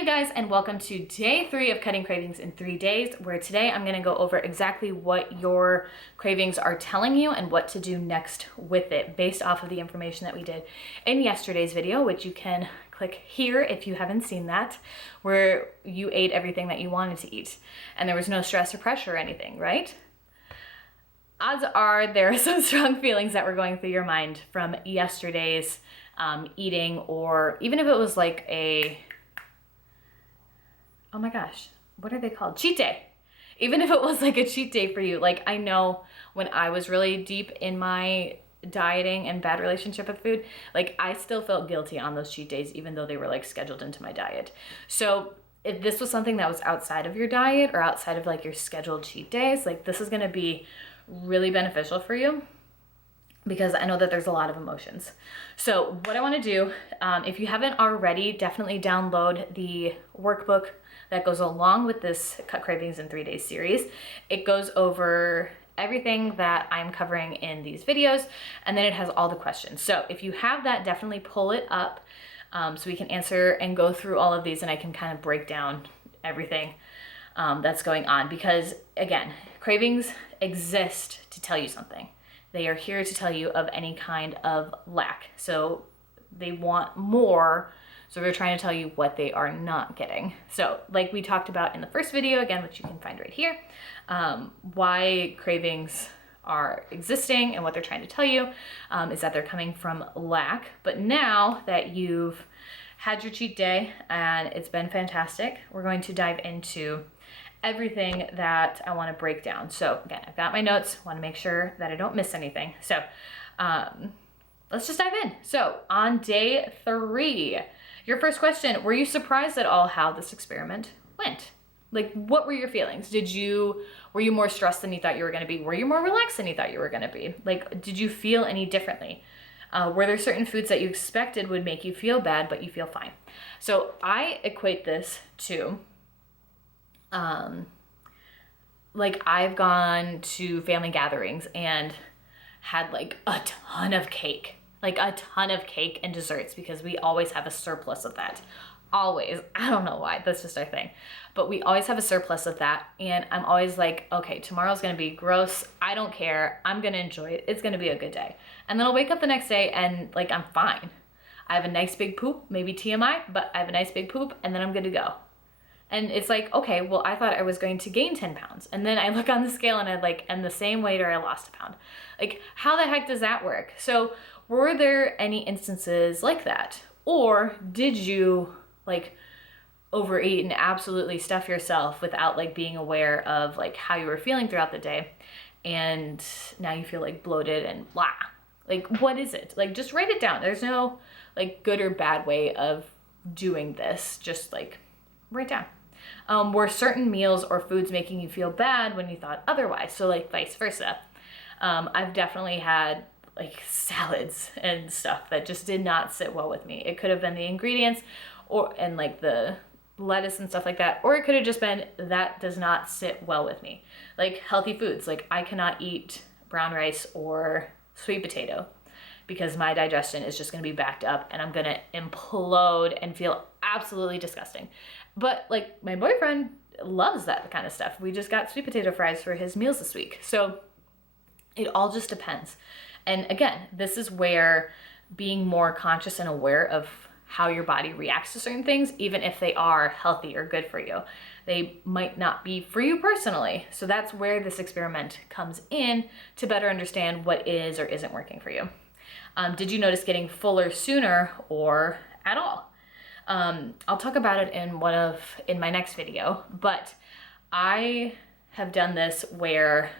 Hey you guys, and welcome to day 3 of cutting cravings in 3 days, where today I'm going to go over exactly what your cravings are telling you and what to do next with it based off of the information that we did in yesterday's video, which you can click here if you haven't seen that, where you ate everything that you wanted to eat and there was no stress or pressure or anything, right? Odds are there are some strong feelings that were going through your mind from yesterday's eating, or even if it was like oh my gosh, what are they called? Cheat day. Even if it was like a cheat day for you. Like, I know when I was really deep in my dieting and bad relationship with food, like I still felt guilty on those cheat days, even though they were like scheduled into my diet. So if this was something that was outside of your diet or outside of like your scheduled cheat days, like this is gonna be really beneficial for you, because I know that there's a lot of emotions. So what I want to do, if you haven't already, definitely download the workbook that goes along with this Cut Cravings in 3 Days series. It goes over everything that I'm covering in these videos, and then it has all the questions. So if you have that, definitely pull it up so we can answer and go through all of these, and I can kind of break down everything that's going on. Because again, cravings exist to tell you something. They are here to tell you of any kind of lack. So they want more. So they're trying to tell you what they are not getting. So like we talked about in the first video, again, which you can find right here, why cravings are existing and what they're trying to tell you is that they're coming from lack. But now that you've had your cheat day and it's been fantastic, we're going to dive into everything that I want to break down. So again, I've got my notes, want to make sure that I don't miss anything. So let's just dive in. So on day 3, your first question, were you surprised at all how this experiment went? Like, what were your feelings? Were you more stressed than you thought you were going to be? Were you more relaxed than you thought you were going to be? Like, did you feel any differently? Were there certain foods that you expected would make you feel bad, but you feel fine? So I equate this to, like, I've gone to family gatherings and had like a ton of cake and desserts, because we always have a surplus of that. Always. I don't know why, that's just our thing. But we always have a surplus of that. And I'm always like, okay, tomorrow's gonna be gross. I don't care. I'm gonna enjoy it. It's gonna be a good day. And then I'll wake up the next day and like, I'm fine. I have a nice big poop, maybe TMI, but I have a nice big poop, and then I'm good to go. And it's like, okay, well, I thought I was going to gain 10 pounds. And then I look on the scale and I like am the same weight, or I lost a pound. Like, how the heck does that work? So were there any instances like that? Or did you like overeat and absolutely stuff yourself without like being aware of like how you were feeling throughout the day, and now you feel like bloated and blah? Like, what is it? Like, just write it down. There's no like good or bad way of doing this. Just like write down. Were certain meals or foods making you feel bad when you thought otherwise? So like vice versa. I've definitely had like salads and stuff that just did not sit well with me. It could have been the ingredients and like the lettuce and stuff like that, or it could have just been that does not sit well with me. Like healthy foods, like I cannot eat brown rice or sweet potato because my digestion is just going to be backed up and I'm going to implode and feel absolutely disgusting. But like my boyfriend loves that kind of stuff. We just got sweet potato fries for his meals this week. So it all just depends. And again, this is where being more conscious and aware of how your body reacts to certain things, even if they are healthy or good for you, they might not be for you personally. So that's where this experiment comes in, to better understand what is or isn't working for you. Did you notice getting fuller sooner or at all? I'll talk about it in my next video, but I have done this where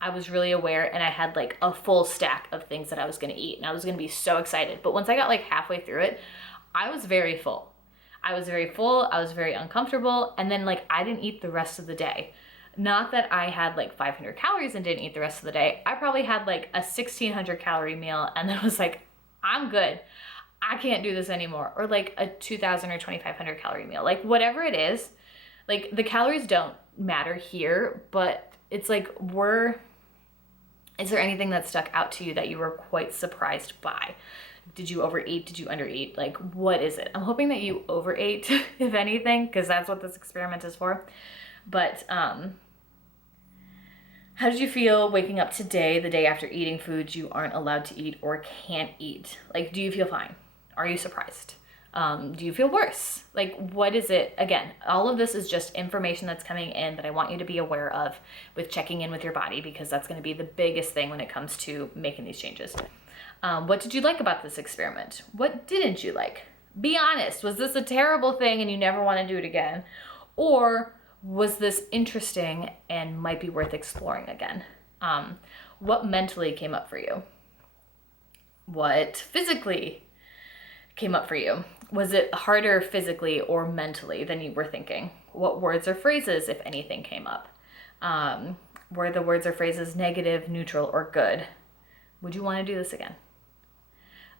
I was really aware and I had like a full stack of things that I was going to eat, and I was going to be so excited. But once I got like halfway through it, I was very full. I was very uncomfortable. And then like I didn't eat the rest of the day. Not that I had like 500 calories and didn't eat the rest of the day. I probably had like a 1,600 calorie meal and then was like, I'm good. I can't do this anymore. Or like a 2,000 or 2,500 calorie meal. Like whatever it is, like the calories don't matter here, but it's like, is there anything that stuck out to you that you were quite surprised by? Did you overeat? Did you undereat? Like, what is it? I'm hoping that you overate, if anything, because that's what this experiment is for. But how did you feel waking up today, the day after eating foods you aren't allowed to eat or can't eat? Like, do you feel fine? Are you surprised? Do you feel worse? Like, what is it? Again, all of this is just information that's coming in that I want you to be aware of with checking in with your body, because that's going to be the biggest thing when it comes to making these changes. What did you like about this experiment? What didn't you like? Be honest. Was this a terrible thing and you never want to do it again? Or was this interesting and might be worth exploring again? What mentally came up for you? What physically came up for you? Was it harder physically or mentally than you were thinking? What words or phrases, if anything, came up? Were the words or phrases negative, neutral, or good? Would you want to do this again?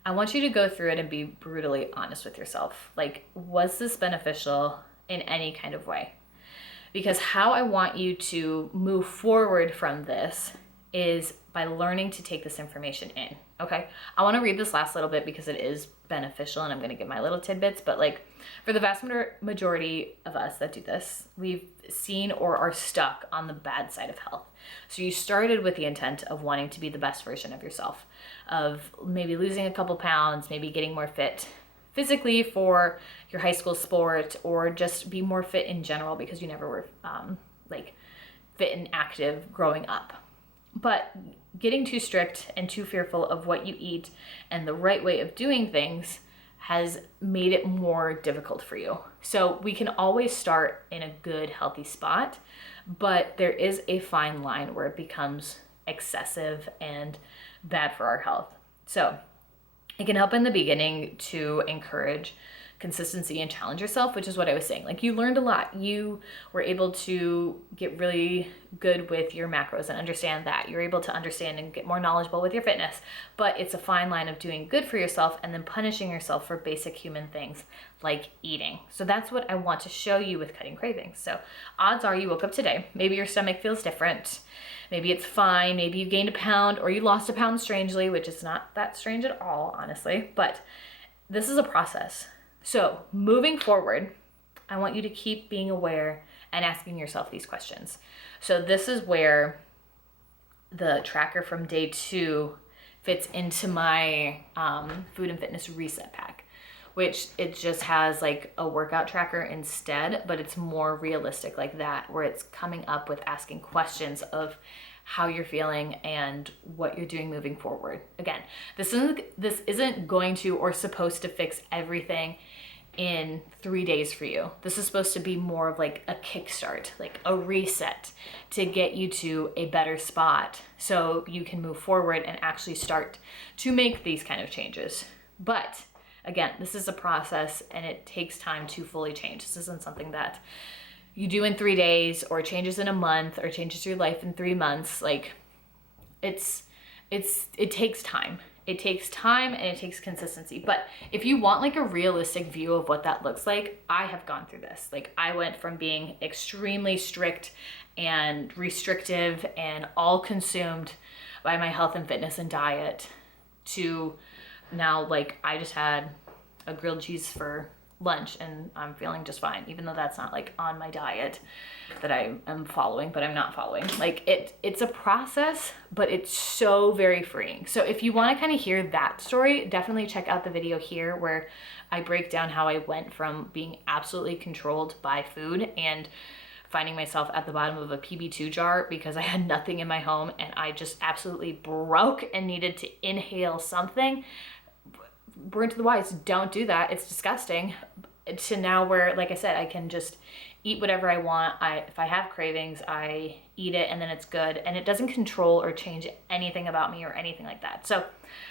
I want you to go through it and be brutally honest with yourself. Like, was this beneficial in any kind of way? Because how I want you to move forward from this is by learning to take this information in, okay? I want to read this last little bit because it is beneficial, and I'm going to give my little tidbits, but like, for the vast majority of us that do this, we've seen or are stuck on the bad side of health. So you started with the intent of wanting to be the best version of yourself, of maybe losing a couple pounds, maybe getting more fit physically for your high school sport, or just be more fit in general because you never were like fit and active growing up. But getting too strict and too fearful of what you eat and the right way of doing things has made it more difficult for you. So we can always start in a good, healthy spot, but there is a fine line where it becomes excessive and bad for our health. So it can help in the beginning to encourage consistency and challenge yourself, which is what I was saying. Like, you learned a lot. You were able to get really good with your macros and understand that. You're able to understand and get more knowledgeable with your fitness. But it's a fine line of doing good for yourself and then punishing yourself for basic human things like eating. So that's what I want to show you with cutting cravings. So odds are you woke up today. Maybe your stomach feels different. Maybe it's fine. Maybe you gained a pound or you lost a pound strangely, which is not that strange at all, honestly. But this is a process. So moving forward, I want you to keep being aware and asking yourself these questions. So this is where the tracker from day 2 fits into my food and fitness reset pack, which it just has like a workout tracker instead, but it's more realistic like that, where it's coming up with asking questions of how you're feeling and what you're doing moving forward. Again, this isn't going to or supposed to fix everything in 3 days for you. This is supposed to be more of like a kickstart, like a reset to get you to a better spot so you can move forward and actually start to make these kind of changes. But again, this is a process and it takes time to fully change. This isn't something that you do in 3 days or changes in a month or changes your life in 3 months. Like, it takes time. It takes time and it takes consistency. But if you want like a realistic view of what that looks like, I have gone through this. Like, I went from being extremely strict and restrictive and all consumed by my health and fitness and diet to now, like, I just had a grilled cheese for lunch and I'm feeling just fine, even though that's not like on my diet that I am following, but I'm not following. Like, it's a process, but it's so very freeing. So if you want to kind of hear that story, definitely check out the video here where I break down how I went from being absolutely controlled by food and finding myself at the bottom of a PB2 jar because I had nothing in my home and I just absolutely broke and needed to inhale something. Word to the wise, don't do that. It's disgusting. To now where, like I said, I can just eat whatever I want. If I have cravings, I eat it and then it's good. And it doesn't control or change anything about me or anything like that. So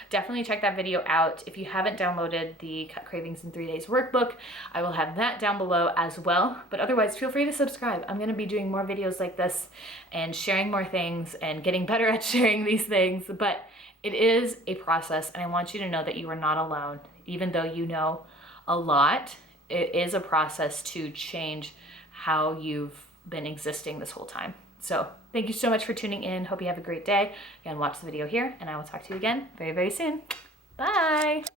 definitely check that video out. If you haven't downloaded the Cut Cravings in 3 Days workbook, I will have that down below as well. But otherwise, feel free to subscribe. I'm going to be doing more videos like this and sharing more things and getting better at sharing these things. But it is a process, and I want you to know that you are not alone. Even though you know a lot, it is a process to change how you've been existing this whole time. So thank you so much for tuning in. Hope you have a great day. Again, watch the video here, and I will talk to you again very, very soon. Bye.